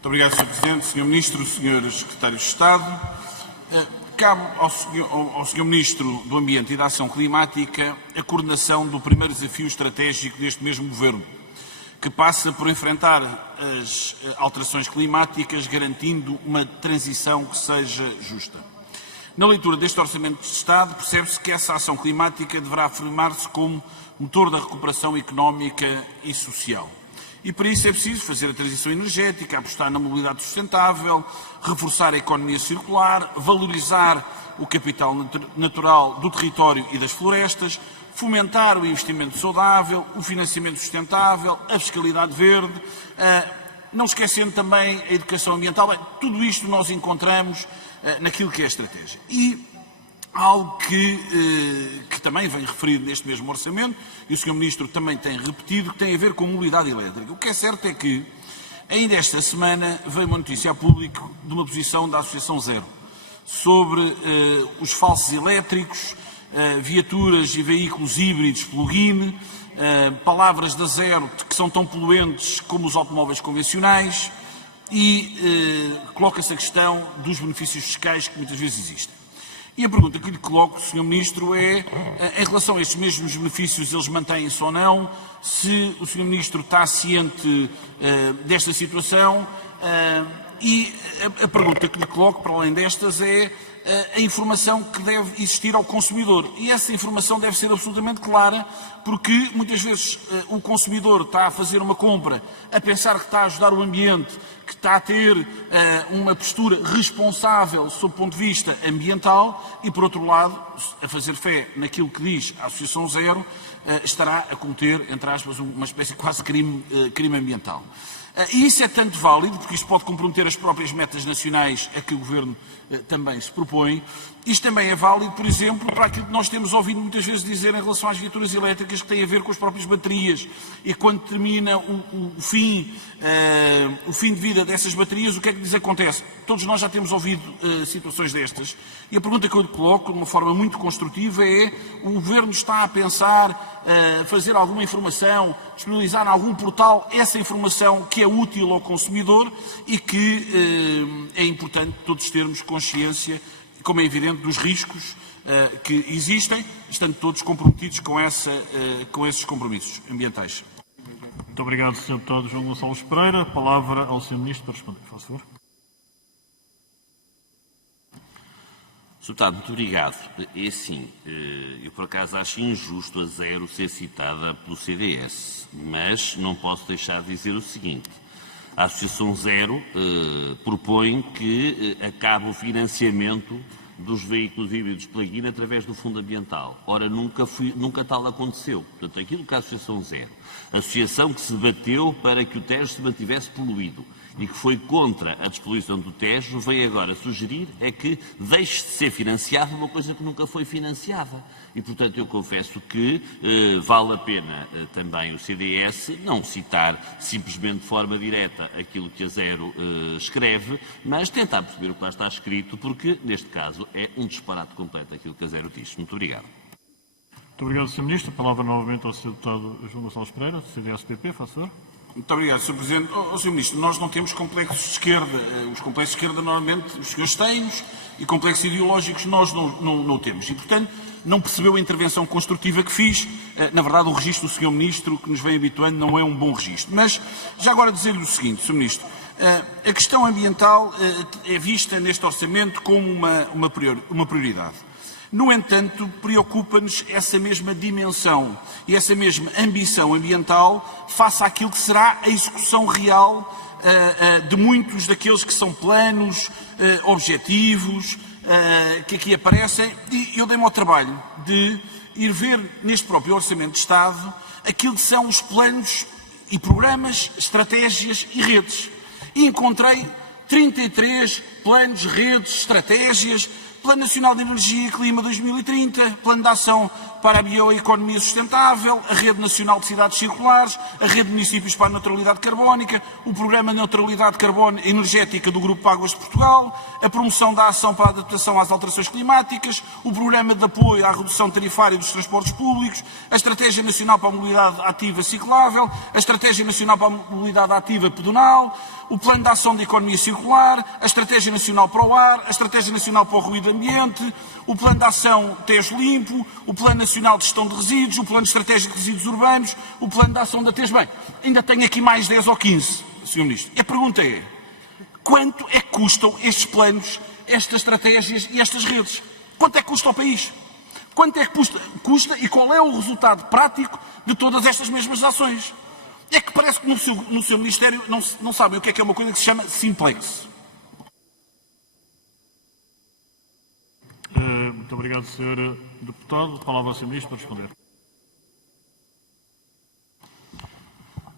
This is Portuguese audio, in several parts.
Muito obrigado, Sr. Presidente, Sr. Ministro, Sr. Secretário de Estado. Cabe ao Sr. Ministro do Ambiente e da Ação Climática a coordenação do primeiro desafio estratégico deste mesmo Governo, que passa por enfrentar as alterações climáticas, garantindo uma transição que seja justa. Na leitura deste Orçamento de Estado, percebe-se que essa ação climática deverá afirmar-se como motor da recuperação económica e social. E para isso é preciso fazer a transição energética, apostar na mobilidade sustentável, reforçar a economia circular, valorizar o capital natural do território e das florestas, fomentar o investimento saudável, o financiamento sustentável, a fiscalidade verde, não esquecendo também a educação ambiental. Bem, tudo isto nós encontramos naquilo que é a estratégia. E algo que também vem referido neste mesmo orçamento, e o Sr. Ministro também tem repetido, que tem a ver com a mobilidade elétrica. O que é certo é que, ainda esta semana, veio uma notícia a público de uma posição da Associação Zero sobre os falsos elétricos, viaturas e veículos híbridos plug-in, palavras da Zero que são tão poluentes como os automóveis convencionais e coloca-se a questão dos benefícios fiscais que muitas vezes existem. E a pergunta que lhe coloco, Sr. Ministro, é, em relação a estes mesmos benefícios, eles mantêm-se ou não, se o Sr. Ministro está ciente desta situação e a pergunta que lhe coloco, para além destas, é a informação que deve existir ao consumidor. E essa informação deve ser absolutamente clara, porque muitas vezes o consumidor está a fazer uma compra a pensar que está a ajudar o ambiente, que está a ter uma postura responsável sob o ponto de vista ambiental e, por outro lado, a fazer fé naquilo que diz a Associação Zero, estará a cometer, entre aspas, uma espécie de quase crime ambiental. E isso é tanto válido, porque isto pode comprometer as próprias metas nacionais a que o Governo também se propõe. Isto também é válido, por exemplo, para aquilo que nós temos ouvido muitas vezes dizer em relação às viaturas elétricas, que tem a ver com as próprias baterias. E quando termina o fim de vida dessas baterias, o que é que lhes acontece? Todos nós já temos ouvido situações destas. E a pergunta que eu lhe coloco, de uma forma muito construtiva, é: o Governo está a pensar fazer alguma informação, disponibilizar em algum portal essa informação que é útil ao consumidor e que é importante todos termos consciência, como é evidente, dos riscos que existem, estando todos comprometidos com esses compromissos ambientais. Muito obrigado, Sr. Deputado João Gonçalves Pereira. Palavra ao Sr. Ministro para responder, por favor. Sr. Deputado, muito obrigado. É assim, eu por acaso acho injusto a Zero ser citada pelo CDS, mas não posso deixar de dizer o seguinte: a Associação Zero propõe que acabe o financiamento dos veículos híbridos plug-in através do Fundo Ambiental. Ora, nunca tal aconteceu. Portanto, aquilo que a Associação Zero, a associação que se debateu para que o Tejo se mantivesse poluído e que foi contra a despoluição do Tejo, veio agora sugerir é que deixe de ser financiada uma coisa que nunca foi financiada. E, portanto, eu confesso que vale a pena também o CDS não citar simplesmente de forma direta aquilo que a Zero escreve, mas tentar perceber o que lá está escrito, porque, neste caso, é um disparate completo aquilo que a Zero diz. Muito obrigado. Muito obrigado, Sr. Ministro. A palavra novamente ao Sr. Deputado João Gonçalves Pereira, CDS-PP, por favor. Muito obrigado, Sr. Presidente. Sr. Ministro, nós não temos complexos de esquerda. Os complexos de esquerda, normalmente, os senhores têm-nos, e complexos ideológicos nós não temos. E, portanto, não percebeu a intervenção construtiva que fiz. Na verdade, o registro do Sr. Ministro, que nos vem habituando, não é um bom registro. Mas, já agora dizer-lhe o seguinte, Sr. Ministro, a questão ambiental é vista neste orçamento como uma prioridade. No entanto, preocupa-nos essa mesma dimensão e essa mesma ambição ambiental face àquilo que será a execução real de muitos daqueles que são planos, objetivos, que aqui aparecem. E eu dei-me ao trabalho de ir ver neste próprio Orçamento de Estado aquilo que são os planos e programas, estratégias e redes. E encontrei 33 planos, redes, estratégias Plano Nacional de Energia e Clima 2030, Plano de Ação para a Bioeconomia Sustentável, a Rede Nacional de Cidades Circulares, a Rede de Municípios para a Neutralidade Carbónica, o Programa de Neutralidade Energética do Grupo Águas de Portugal, a promoção da ação para a adaptação às alterações climáticas, o Programa de Apoio à Redução Tarifária dos Transportes Públicos, a Estratégia Nacional para a Mobilidade Ativa Ciclável, a Estratégia Nacional para a Mobilidade Ativa Pedonal, o Plano de Ação da Economia Circular, a Estratégia Nacional para o Ar, a Estratégia Nacional para o Ruído Ambiente, o Plano de Ação Tejo Limpo, o Plano Nacional de Gestão de Resíduos, o Plano Estratégico de Resíduos Urbanos, o Plano de Ação da Tejo. Bem, ainda tenho aqui mais 10 ou 15, Sr. Ministro. A pergunta é, quanto é que custam estes planos, estas estratégias e estas redes? Quanto é que custa ao país? Quanto é que custa e qual é o resultado prático de todas estas mesmas ações? É que parece que no seu Ministério não sabem o que é uma coisa que se chama simplex. Muito obrigado, Sr. Deputado. A palavra ao Sr. Ministro para responder.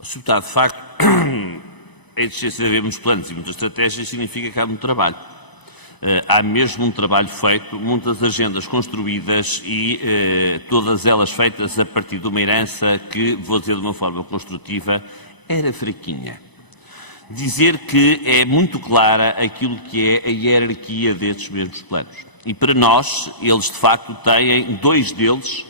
Sr. Deputado, de facto, a existência de haver muitos planos e muitas estratégias significa que há muito trabalho. Há mesmo um trabalho feito, muitas agendas construídas e todas elas feitas a partir de uma herança que, vou dizer de uma forma construtiva, era fraquinha. Dizer que é muito clara aquilo que é a hierarquia destes mesmos planos. E para nós, eles de facto têm dois deles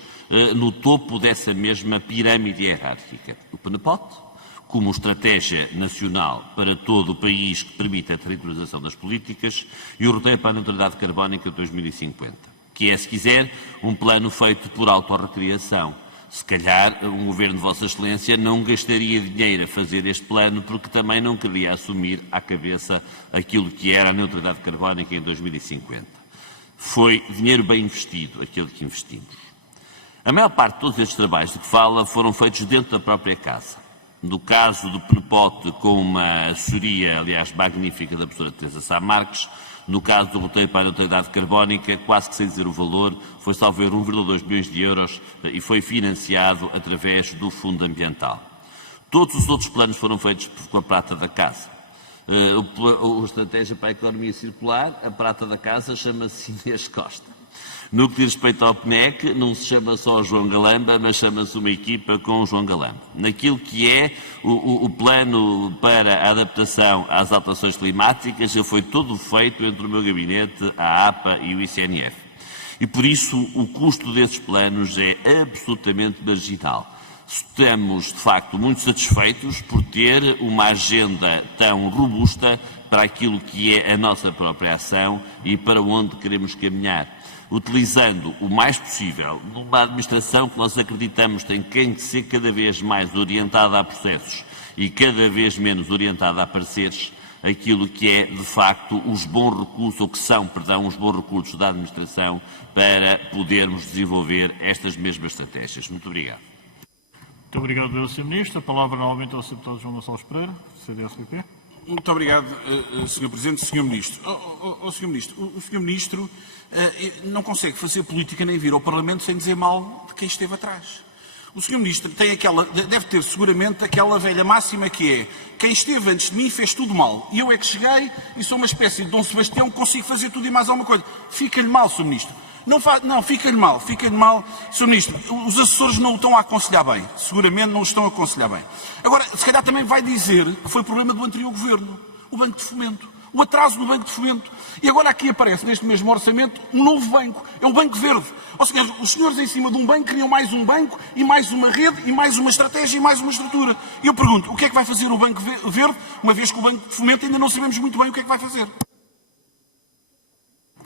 no topo dessa mesma pirâmide hierárquica. O PNPOT, como estratégia nacional para todo o país que permite a territorialização das políticas, e o roteiro para a neutralidade carbónica de 2050, que é, se quiser, um plano feito por autorrecriação. Se calhar, um governo de Vossa Excelência não gastaria dinheiro a fazer este plano porque também não queria assumir à cabeça aquilo que era a neutralidade carbónica em 2050. Foi dinheiro bem investido, aquele que investimos. A maior parte de todos estes trabalhos de que fala foram feitos dentro da própria casa. No caso do PNPOT, com uma assessoria, aliás, magnífica da professora Teresa Sá Marques, no caso do roteiro para a neutralidade carbónica, quase que sem dizer o valor, foi salvo 1,2 milhões de euros e foi financiado através do Fundo Ambiental. Todos os outros planos foram feitos com a prata da casa. A Estratégia para a Economia Circular, a prata da casa chama-se Inês Costa. No que diz respeito ao PNEC, não se chama só João Galamba, mas chama-se uma equipa com o João Galamba. Naquilo que é o plano para a adaptação às alterações climáticas, já foi todo feito entre o meu gabinete, a APA e o ICNF. E por isso o custo desses planos é absolutamente marginal. Estamos, de facto, muito satisfeitos por ter uma agenda tão robusta para aquilo que é a nossa própria ação e para onde queremos caminhar. Utilizando o mais possível numa administração que nós acreditamos tem que ser cada vez mais orientada a processos e cada vez menos orientada a pareceres, aquilo que é, de facto, os bons recursos, ou que são, perdão, os bons recursos da administração para podermos desenvolver estas mesmas estratégias. Muito obrigado. Muito obrigado, Sr. Ministro. A palavra novamente ao Sr. Deputado João Gonçalves Pereira, CDS-PP. Muito obrigado, Sr. Presidente. Sr. Ministro. Sr. Ministro, o Sr. Ministro não consegue fazer política nem vir ao Parlamento sem dizer mal de quem esteve atrás. O Sr. Ministro deve ter seguramente aquela velha máxima que é: quem esteve antes de mim fez tudo mal. E eu é que cheguei e sou uma espécie de Dom Sebastião que consigo fazer tudo e mais alguma coisa. Fica-lhe mal, Sr. Ministro. Não, fica-lhe mal, Sr. Ministro. Os assessores não o estão a aconselhar bem. Seguramente não o estão a aconselhar bem. Agora, se calhar também vai dizer que foi problema do anterior governo, o Banco de Fomento. O atraso do Banco de Fomento. E agora aqui aparece, neste mesmo orçamento, um novo banco. É o Banco Verde. Ou seja, os senhores em cima de um banco criam mais um banco e mais uma rede e mais uma estratégia e mais uma estrutura. E eu pergunto, o que é que vai fazer o Banco Verde, uma vez que o Banco de Fomento ainda não sabemos muito bem o que é que vai fazer?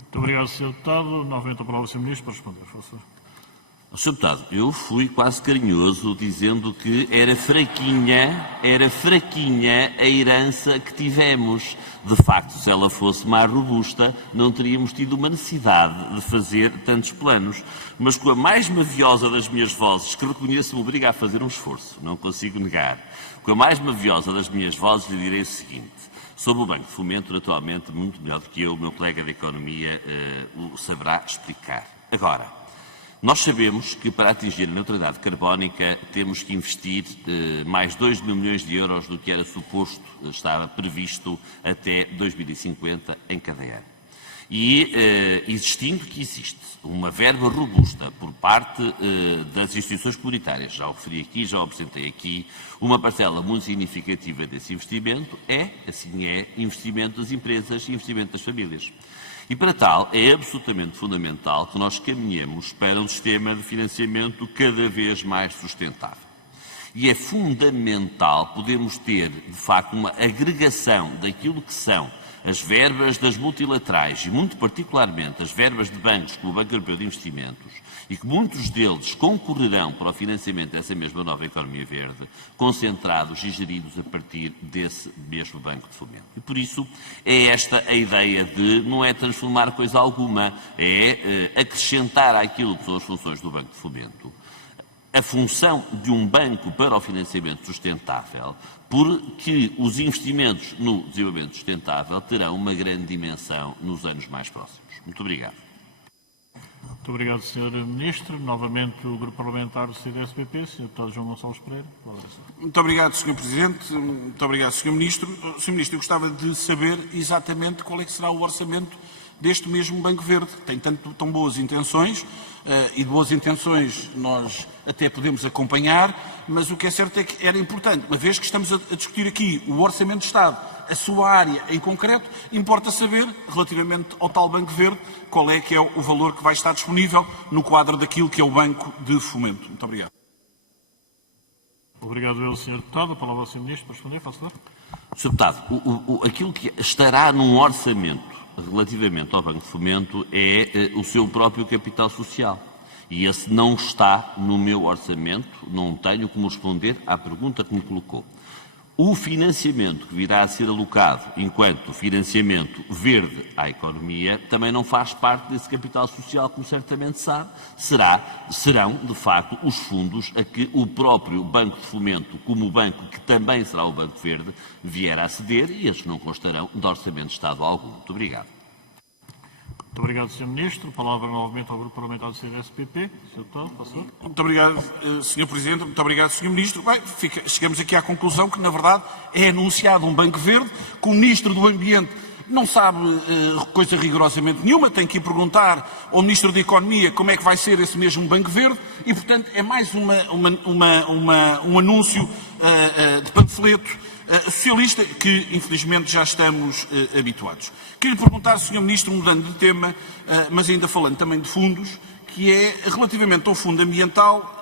Muito obrigado, Sr. Deputado. Novamente a palavra ao Sr. Ministro para responder, por favor. Sr. Deputado, eu fui quase carinhoso dizendo que era fraquinha a herança que tivemos. De facto, se ela fosse mais robusta, não teríamos tido uma necessidade de fazer tantos planos. Mas com a mais maviosa das minhas vozes, que reconheço me obriga a fazer um esforço, não consigo negar, com a mais maviosa das minhas vozes lhe direi o seguinte: sobre o Banco de Fomento, naturalmente, muito melhor do que eu, o meu colega de Economia o saberá explicar. Agora, nós sabemos que para atingir a neutralidade carbónica temos que investir mais 2 mil milhões de euros do que era suposto, estava previsto até 2050 em cada ano. E existindo que existe uma verba robusta por parte das instituições comunitárias, já o referi aqui, já o apresentei aqui, uma parcela muito significativa desse investimento assim é, investimento das empresas e investimento das famílias. E para tal, é absolutamente fundamental que nós caminhemos para um sistema de financiamento cada vez mais sustentável. E é fundamental podermos ter, de facto, uma agregação daquilo que são as verbas das multilaterais e, muito particularmente, as verbas de bancos como o Banco Europeu de Investimentos, e que muitos deles concorrerão para o financiamento dessa mesma nova economia verde, concentrados e geridos a partir desse mesmo Banco de Fomento. E por isso é esta a ideia de não é transformar coisa alguma, é acrescentar àquilo que são as funções do Banco de Fomento a função de um banco para o financiamento sustentável, porque os investimentos no desenvolvimento sustentável terão uma grande dimensão nos anos mais próximos. Muito obrigado. Muito obrigado, Sr. Ministro. Novamente, o Grupo Parlamentar do CDS-PP, Sr. Deputado João Gonçalves Pereira. Muito obrigado, Sr. Presidente. Muito obrigado, Sr. Ministro. Sr. Ministro, eu gostava de saber exatamente qual é que será o orçamento deste mesmo Banco Verde. Tem tão boas intenções, e de boas intenções nós até podemos acompanhar, mas o que é certo é que era importante, uma vez que estamos a discutir aqui o Orçamento de Estado, a sua área em concreto, importa saber, relativamente ao tal Banco Verde, qual é que é o valor que vai estar disponível no quadro daquilo que é o Banco de Fomento. Muito obrigado. Obrigado, Sr. Deputado. A palavra ao Sr. Ministro para responder, faz favor. Sr. Deputado, aquilo que estará num orçamento relativamente ao Banco de Fomento é o seu próprio capital social. E esse não está no meu orçamento, não tenho como responder à pergunta que me colocou. O financiamento que virá a ser alocado enquanto financiamento verde à economia também não faz parte desse capital social, como certamente sabe. Serão, de facto, os fundos a que o próprio Banco de Fomento, como o banco que também será o Banco Verde, vier a ceder, e estes não constarão de orçamento de Estado algum. Muito obrigado. Muito obrigado, Sr. Ministro. A palavra novamente ao Grupo Parlamentar do CDS-PP. Sr. Deputado, passou. Muito obrigado, Sr. Presidente. Muito obrigado, Sr. Ministro. Bem, chegamos aqui à conclusão que, na verdade, é anunciado um Banco Verde, que o Ministro do Ambiente não sabe coisa rigorosamente nenhuma, tem que ir perguntar ao Ministro da Economia como é que vai ser esse mesmo Banco Verde e, portanto, é mais um anúncio de panfleto socialista que, infelizmente, já estamos habituados. Queria perguntar, Sr. Ministro, mudando de tema, mas ainda falando também de fundos, que é, relativamente ao fundo ambiental,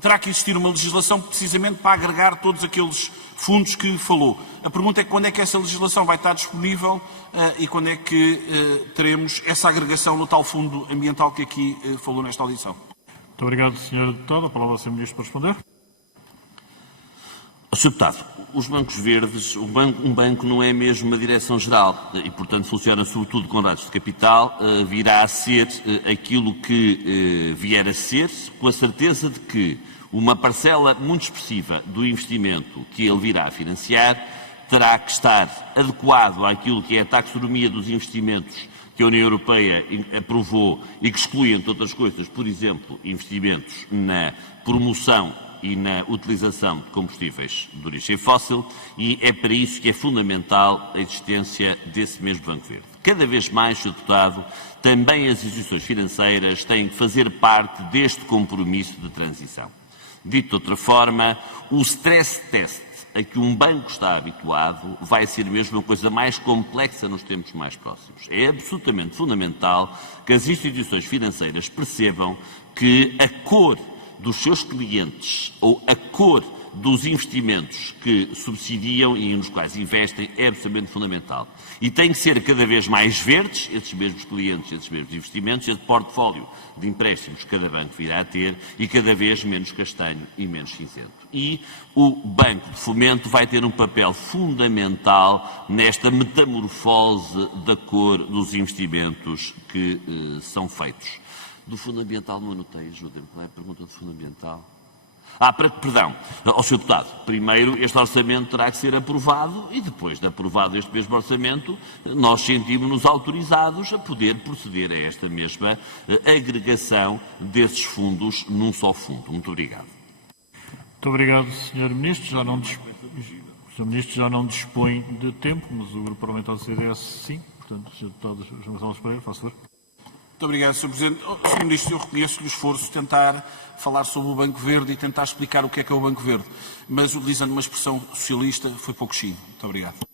terá que existir uma legislação precisamente para agregar todos aqueles fundos que falou. A pergunta é quando é que essa legislação vai estar disponível e quando é que teremos essa agregação no tal fundo ambiental que aqui falou nesta audição. Muito obrigado, Sr. Deputado. A palavra ao Sr. Ministro para responder. Sr. Deputado, os bancos verdes, um banco não é mesmo uma direção-geral e, portanto, funciona sobretudo com dados de capital, virá a ser aquilo que vier a ser, com a certeza de que uma parcela muito expressiva do investimento que ele virá a financiar terá que estar adequado àquilo que é a taxonomia dos investimentos que a União Europeia aprovou e que exclui, entre outras coisas, por exemplo, investimentos na promoção e na utilização de combustíveis de origem fóssil, e é para isso que é fundamental a existência desse mesmo Banco Verde. Cada vez mais, Sr. Deputado, também as instituições financeiras têm que fazer parte deste compromisso de transição. Dito de outra forma, o stress test a que um banco está habituado vai ser mesmo uma coisa mais complexa nos tempos mais próximos. É absolutamente fundamental que as instituições financeiras percebam que a cor dos seus clientes ou a cor dos investimentos que subsidiam e nos quais investem é absolutamente fundamental. E tem que ser cada vez mais verdes, esses mesmos clientes, esses mesmos investimentos, esse portfólio de empréstimos que cada banco virá a ter e cada vez menos castanho e menos cinzento. E o Banco de Fomento vai ter um papel fundamental nesta metamorfose da cor dos investimentos que são feitos. Do Fundo Ambiental não anotei, ajudem-me, qual é a pergunta do Fundo Ambiental? Perdão, ao Sr. Deputado, primeiro este orçamento terá que ser aprovado e depois de aprovado este mesmo orçamento, nós sentimos-nos autorizados a poder proceder a esta mesma agregação desses fundos num só fundo. Muito obrigado. Muito obrigado, Sr. Ministro. O Sr. Ministro já não dispõe de tempo, mas o Grupo Parlamentar do CDS sim. Portanto, Sr. Deputado João Gonçalves Pereira, faça favor. Muito obrigado, Sr. Presidente. Sr. Ministro, eu reconheço-lhe o esforço de tentar falar sobre o Banco Verde e tentar explicar o que é o Banco Verde, mas utilizando uma expressão socialista foi pouco chido. Muito obrigado.